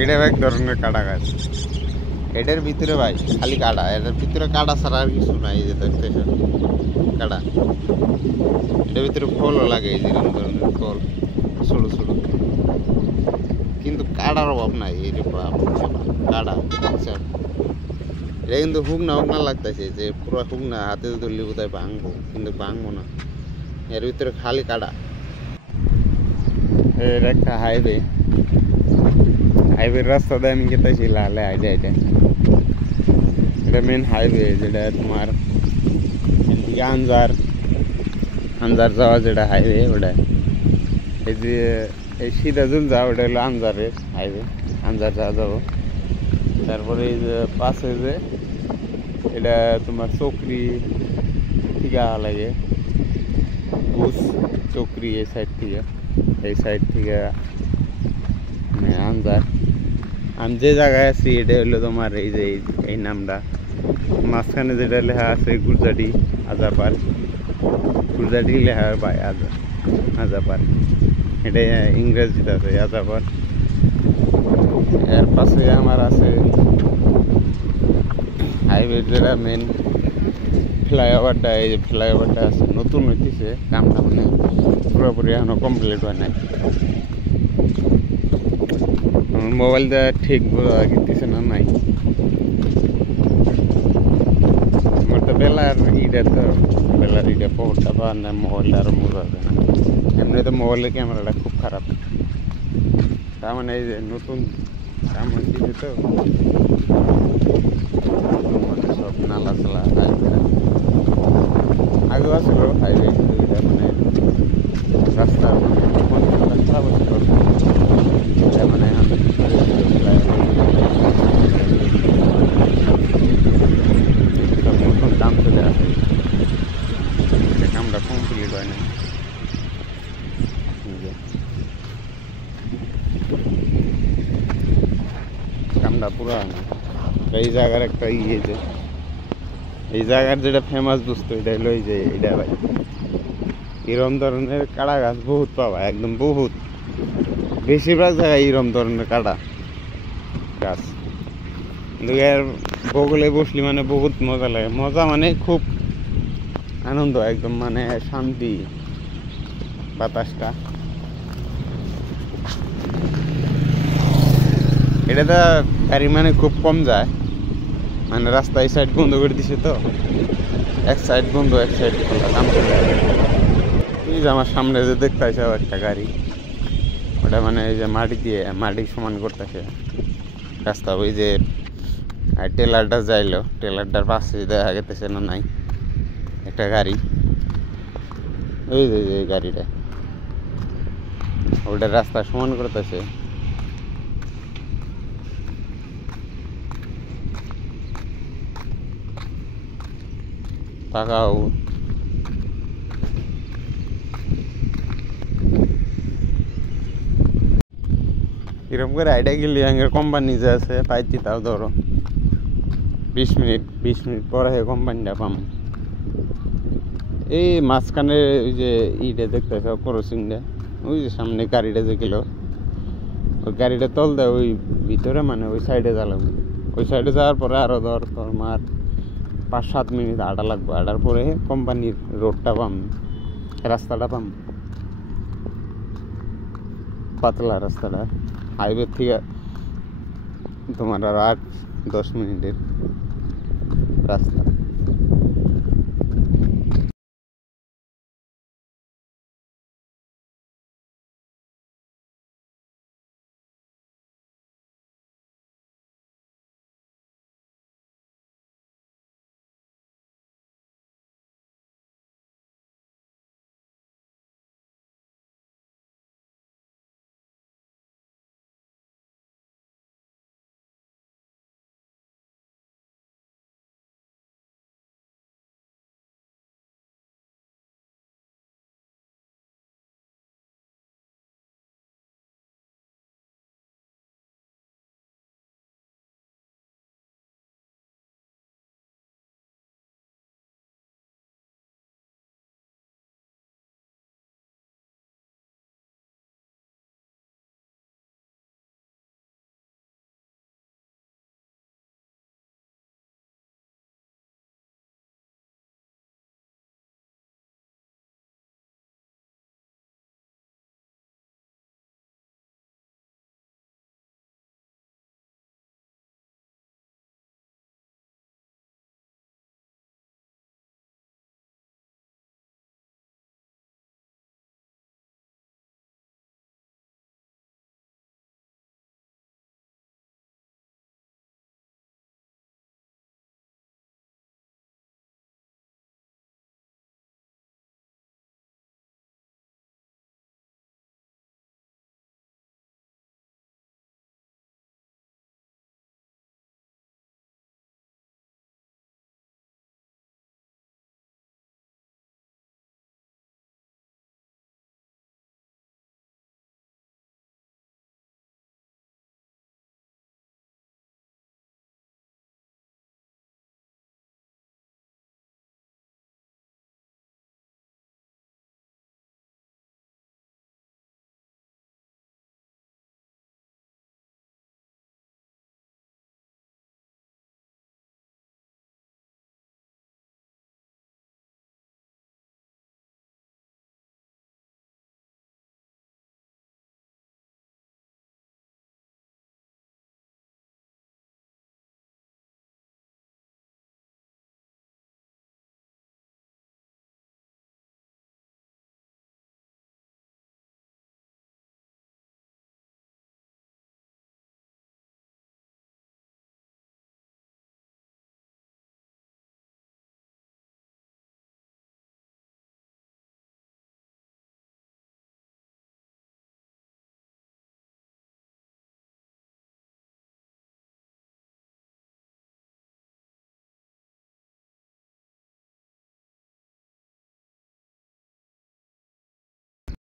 এটা এক ধরনের কাটা গাছ। এটার ভিতরে ভাই খালি কাটা, এটার ভিতরে কাটা ছাড়া আর কিছু নাই। এই যে দেখতেছ কাটা, এটার ভিতরে ফলও লাগে, এই যেরকম ধরনের ফল ছোট ছোট, কিন্তু কাটার অভাব নাই। এই যে কাটা এটা কিন্তু হুকনা হুকনা লাগতেছে, যে পুরো হুকনা হাতে ধরলে বোধহয় ভাঙবো, কিন্তু ভাঙবো না। এর ভিতরে খালি কাটা। এর একটা হাইওয়ে, হাইওয়ের রাস্তা দিয়ে আমি গেতেছি লালে হাইটে হাইটে। এটা মেন হাইওয়ে, যেটা তোমার আনজার আনজার যাওয়া যেটা হাইওয়ে, ওটা এই যে এই সিরাজুল যাওয়া, ওটা হলো আনজারের হাইওয়ে, আনজার যাওয়া যাবো। তারপরে এই যে পাশে যে এটা তোমার চকরি থেকে লাগে, ঘুষ চকরি এই সাইড থেকে, এই সাইড থেকে আনজার। আমি যে জায়গায় আছি এটা হলো তোমার এই যে এই নামটা, মাঝখানে যেটা লেখা আছে গুরজাটি আজাপার, গুরজাটি লেখা ভাই আজাপার, এটা ইংরেজিতে আছে আজাপার। এর পাশে আমার আছে হাইওয়ে, যেটা মেন ফ্লাইওভারটা। এই যে ফ্লাইওভারটা আছে, নতুন হইতেছে, কামটা মানে পুরোপুরি এখনো কমপ্লিট হয় নাই। মোবাইলটা ঠিক বোঝা গেতেছে না নাই, আমার তো বেলার ইটা, তো বেলার ইটা পরটা পাওয়ার না, মোবাইলটা আরও বোঝা যায় না। এমনি তো মোবাইলের ক্যামেরাটা খুব খারাপ, তার মানে এই যে নতুন কাম হচ্ছে তো, সব নালা চালা আগে আসল হাইওয়ে, মানে রাস্তা খারাপ হচ্ছিল, মানে সব নতুন কাম চলে আসে, কামটা কমপ্লিট হয় না। কামটা পুরো হয় না। এই জায়গার একটা ইয়ে, যে এই জায়গার যেটা ফেমাস বস্তু, এটা হলো এই যে এটা ভাই, এরম ধরনের কাটা গাছ বহুত পাওয়া, একদম বহুত, বেশিরভাগ জায়গায় এরম ধরনের কাটা গাছ। কিন্তু এর বগলে বসলি মানে বহুত মজা লাগে, মজা মানে খুব আনন্দ, একদম মানে শান্তি বাতাসটা। এটা তো গাড়ি মানে খুব কম যায়, মানে রাস্তা এই সাইড বন্ধ করে দিছে তো, এক সাইড বন্ধ এক সাইড খোলা, কাম চলে। এই যে আমার সামনে যে দেখতে আছে একটা গাড়ি, ওটা মানে এই যে মাটি দিয়ে মাটি সমান করতেছে রাস্তা। ওই যে টেলারটা যাইলো, টেলারটার পাশে দেখা গেতেছে না নাই একটা গাড়ি, ওই যে এই গাড়িটা ওটা রাস্তা সমান করতেছে। তাকাও এরকম করে আইডিয়া গেলে আগে কোম্পানি যে আছে পাইতি, তাও ধরো 20 মিনিট পরে কোম্পানিটা পাম। এই মাঝখানে ওই যে ইটা দেখতেছ ক্রসিংটা, ওই যে সামনে গাড়িটা যে গেল, ওই গাড়িটা তল দেয় ওই ভিতরে, মানে ওই সাইডে জ্বালাবো। ওই সাইডে যাওয়ার পরে আরো ধর তোমার 5-7 মিনিট হাঁটা লাগবে, হাঁটার পরে কোম্পানির রোডটা পাম, রাস্তাটা পাম, পাতলা রাস্তাটা। হাইওয়ে থেকে তোমার আর 8-10 মিনিটের রাস্তা।